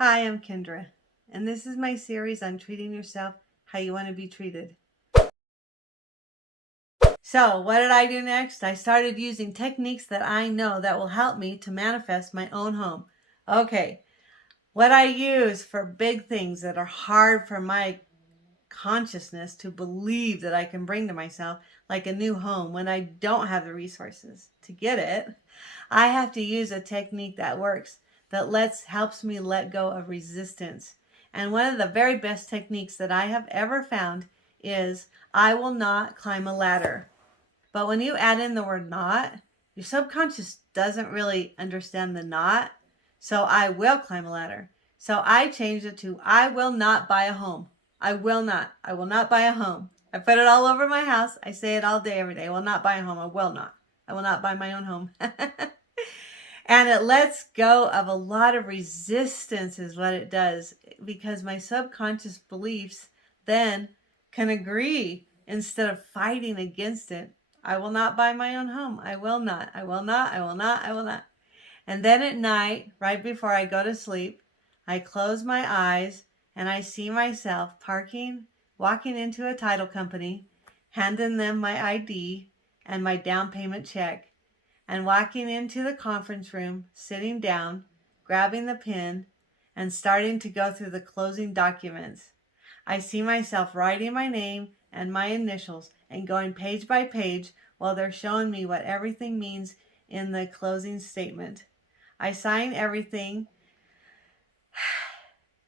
Hi, I'm Kendra, and this is my series on treating yourself how you want to be treated. So, what did I do next? I started using techniques that I know that will help me to manifest my own home. Okay, what I use for big things that are hard for my consciousness to believe that I can bring to myself, like a new home, when I don't have the resources to get it, I have to use a technique that works, that helps me let go of resistance. And one of the very best techniques that I have ever found is I will not climb a ladder. But when you add in the word not, your subconscious doesn't really understand the not. So I will climb a ladder. So I changed it to I will not buy a home. I will not. I will not buy a home. I put it all over my house. I say it all day, every day. I will not buy a home. I will not. I will not buy my own home. And it lets go of a lot of resistance is what it does, because my subconscious beliefs then can agree instead of fighting against it. I will not buy my own home. I will not. I will not. I will not. I will not. And then at night, right before I go to sleep, I close my eyes and I see myself walking into a title company, handing them my ID and my down payment check, and walking into the conference room, sitting down, grabbing the pen, and starting to go through the closing documents. I see myself writing my name and my initials and going page by page while they're showing me what everything means in the closing statement. I sign everything.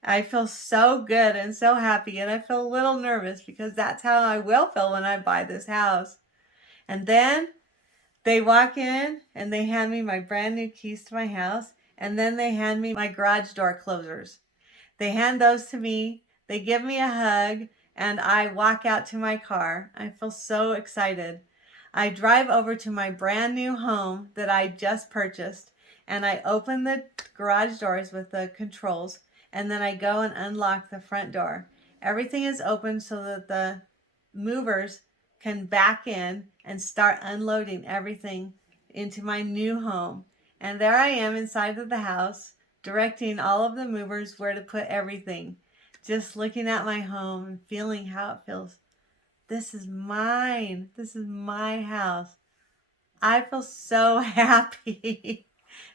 I feel so good and so happy, and I feel a little nervous because that's how I will feel when I buy this house. And then they walk in and they hand me my brand new keys to my house, and then they hand me my garage door closers. They hand those to me, they give me a hug, and I walk out to my car. I feel so excited. I drive over to my brand new home that I just purchased, and I open the garage doors with the controls, and then I go and unlock the front door. Everything is open so that the movers can back in and start unloading everything into my new home. And there I am inside of the house, directing all of the movers where to put everything, just looking at my home and feeling how it feels. This is mine. This is my house. I feel so happy.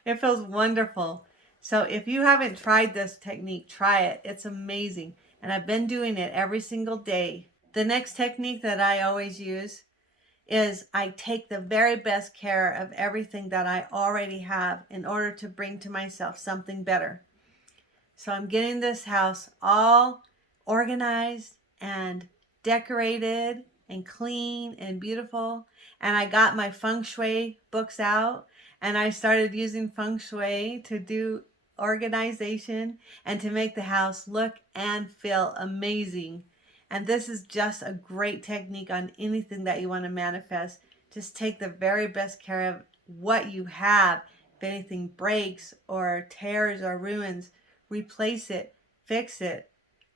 It feels wonderful. So if you haven't tried this technique, try it. It's amazing. And I've been doing it every single day. The next technique that I always use is I take the very best care of everything that I already have in order to bring to myself something better. So I'm getting this house all organized and decorated and clean and beautiful. And I got my feng shui books out, and I started using feng shui to do organization and to make the house look and feel amazing. And this is just a great technique on anything that you want to manifest. Just take the very best care of what you have. If anything breaks or tears or ruins, replace it, fix it,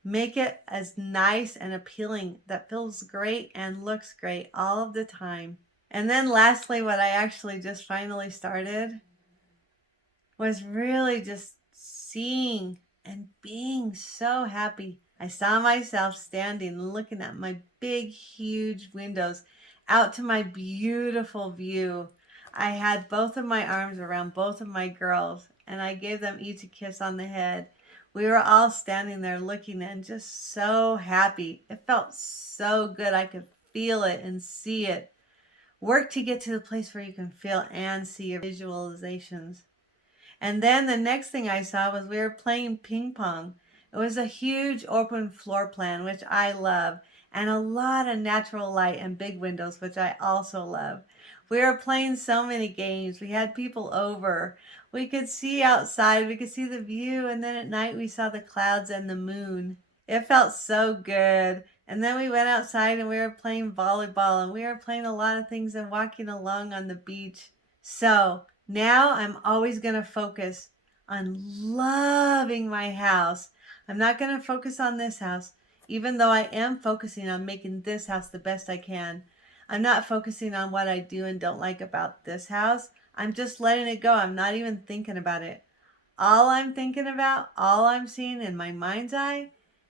make it as nice and appealing that feels great and looks great all of the time. And then lastly, what I actually just finally started was really just seeing and being so happy. I saw myself standing looking at my big, huge windows out to my beautiful view. I had both of my arms around both of my girls, and I gave them each a kiss on the head. We were all standing there looking and just so happy. It felt so good. I could feel it and see it. Work to get to the place where you can feel and see your visualizations. And then the next thing I saw was we were playing ping pong. It was a huge open floor plan, which I love, and a lot of natural light and big windows, which I also love. We were playing so many games. We had people over. We could see outside. We could see the view. And then at night we saw the clouds and the moon. It felt so good. And then we went outside and we were playing volleyball, and we were playing a lot of things and walking along on the beach. So now I'm always going to focus on loving my house. I'm not going to focus on this house, even though I am focusing on making this house the best I can. I'm not focusing on what I do and don't like about this house. I'm just letting it go. I'm not even thinking about it. all I'm thinking about, all I'm seeing in my mind's eye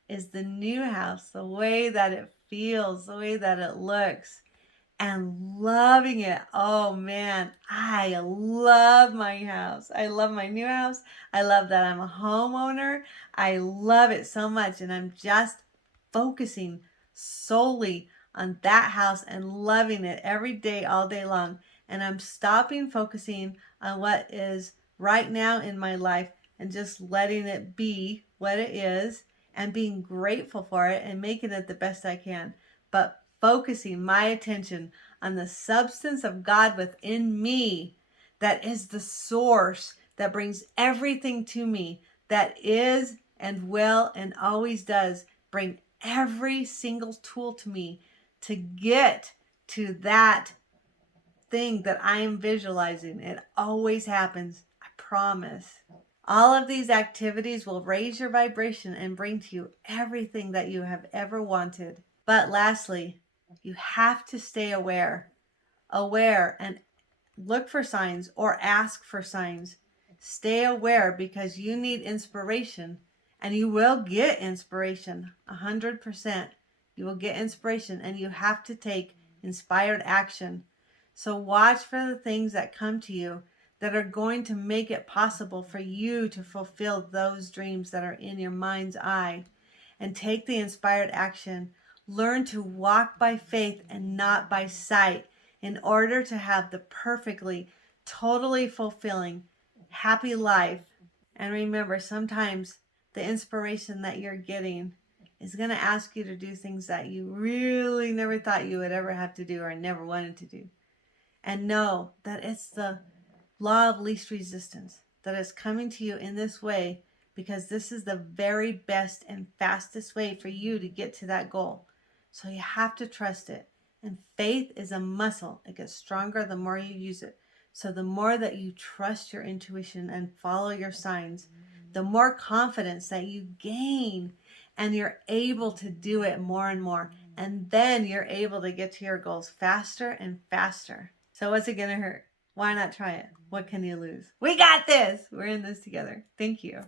is the new house, the way that it feels, the way that it looks, and loving it. Oh man, I love my house. I love my new house. I love that I'm a homeowner. I love it so much. And I'm just focusing solely on that house and loving it every day, all day long. And I'm stopping focusing on what is right now in my life and just letting it be what it is and being grateful for it and making it the best I can. But focusing my attention on the substance of God within me that is the source that brings everything to me, that is and will and always does bring every single tool to me to get to that thing that I am visualizing. It always happens. I promise. All of these activities will raise your vibration and bring to you everything that you have ever wanted. But lastly, you have to stay aware and look for signs or ask for signs. Stay aware because you need inspiration and you will get inspiration 100%. You will get inspiration and you have to take inspired action. So watch for the things that come to you that are going to make it possible for you to fulfill those dreams that are in your mind's eye, and take the inspired action. Learn to walk by faith and not by sight in order to have the perfectly, totally fulfilling, happy life. And remember, sometimes the inspiration that you're getting is going to ask you to do things that you really never thought you would ever have to do or never wanted to do. And know that it's the law of least resistance that is coming to you in this way, because this is the very best and fastest way for you to get to that goal. So you have to trust it. And faith is a muscle. It gets stronger the more you use it. So the more that you trust your intuition and follow your signs, the more confidence that you gain, and you're able to do it more and more. And then you're able to get to your goals faster and faster. So what's it going to hurt? Why not try it? What can you lose? We got this. We're in this together. Thank you.